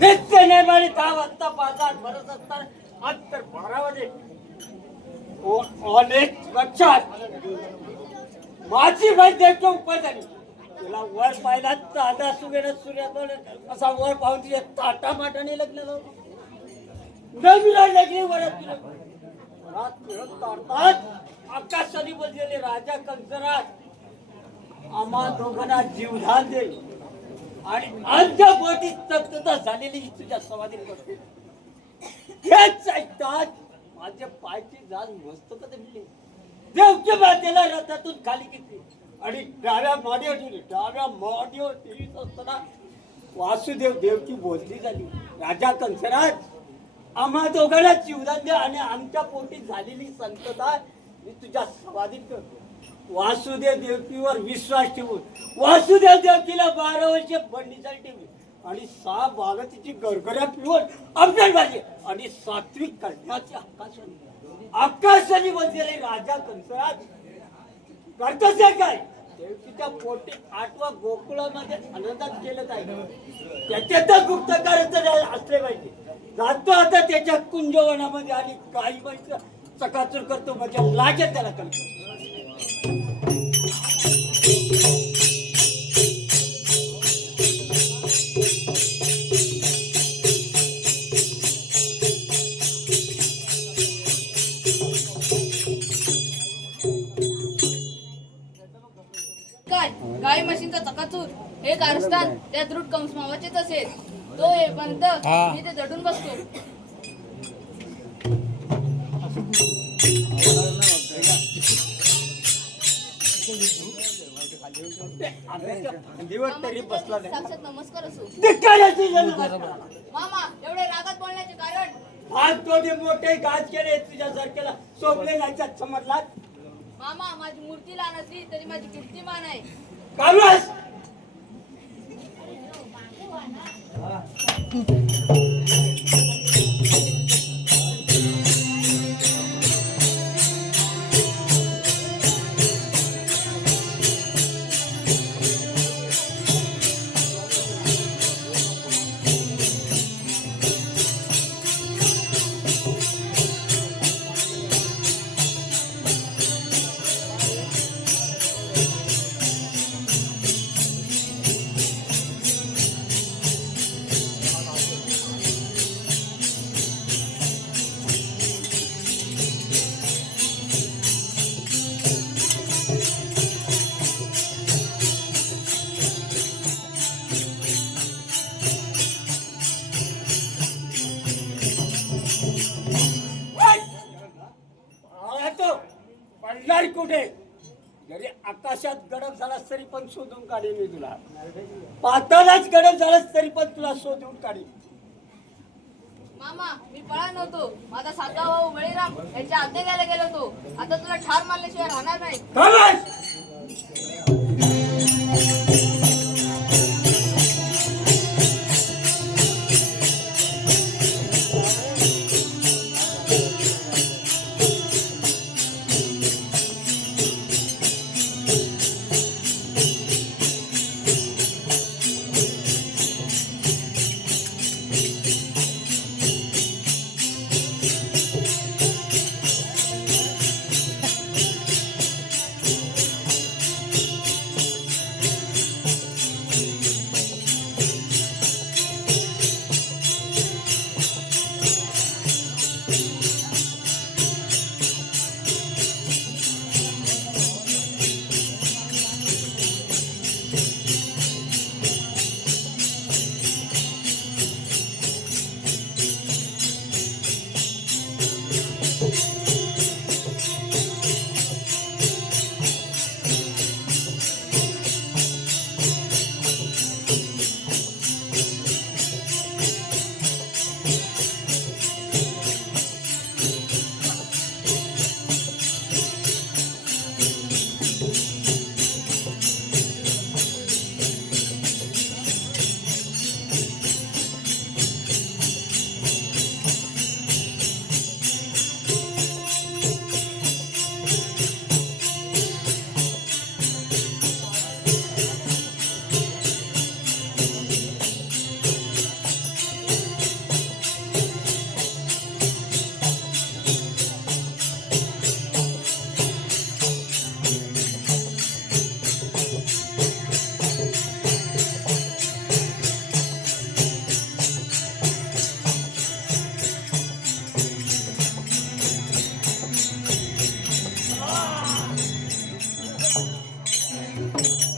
नित्य नेमाने 10 वाजता बाजार भरत असताना आज तर 12 वाजे अनेक लक्षात माझी वैद्यकीय उपाय झाली. तुला वर पाहिला ताजा सुगेला सूर्यातोल असा वर पाहून तिथे ताटा माटाने लग्न लावलं. नवीला लग्न वरात आकाशाने बोललेले राजा कंसराज आम्हा दोघांना जीवदान दे आणि आमच्या बोटी तप्तता झालेली तुझ्या समाधीत बसते. हेच ऐकतात माझे पायची जाज मस्तक दिली. देवकी मातेला रथातून खाली घेतली आणि डाव्या माडीवर ठेवीत असताना वासुदेव देवकी बोलती झाली. राजा कंसराज आम्हा दोघांना जीवदान दे आणि आमच्या पोटी झालेली संतता मी तुझ्या समाधीत करतो. वासुदेव देवकीवर विश्वास ठेवून वासुदेव देवकीला 12 वर्ष बंडीसाठी ठेवली आणि 6 बालतीची गरगऱ्या पिळून अभ्यास झाली आणि सात्विक करण्याची आकाशाने बसलेले राजा कंसराज करतोस काय. देवकीच्या पोटी 8व्या गोकुळामध्ये आनंदात केलं जाईल. त्याचे तर गुप्त कार्य असले पाहिजे. जातो आता त्याच्या कुंजवनामध्ये आणि काही माहिती चकाचूर करतो म्हणजे लागेल त्याला कल्पना. काय गाई म्हशींचा चकाचूर हे कारस्थान त्या दृढ कंस मावाचेच असेल. तो येईपर्यंत मी ते दडून बसतो. साक्षात नमस्कार असो. मामा एवढे रागात बोलण्याचे कारण आज तो मोठे गाज केले तुझ्यासारख्याला सोबले जायच्यात समजला. मामा माझी मूर्ती लहान असली तरी माझी कीर्तिमान आहे. कालवास कुठे जरी आकाशात गडप झालास तरी पण शोधून काढेन मी तुला. पाताळाच गडप झालास तरी पण तुला शोधून काढेन. मामा मी पळा नव्हतो. माझा साधा भाऊ बळीराम यांच्या आज्ञा घ्यायला गेलो होतो. आता तुला ठार मारल्याशिवाय राहणार नाही. आहे